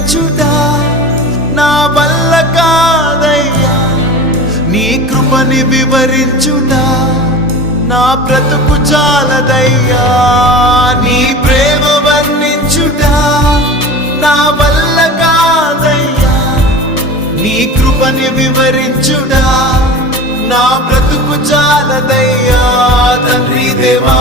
వర్ణించుట నా వల్ల కాదయ్యా, నీ కృపని వివరించుట నా బ్రతుకు చాలదయ్యా. నీ ప్రేమ వర్ణించుట నా వల్ల కాదయ్యా, నీ కృపని వివరించుట నా బ్రతుకు చాలదయ్యా. తండ్రి దేవా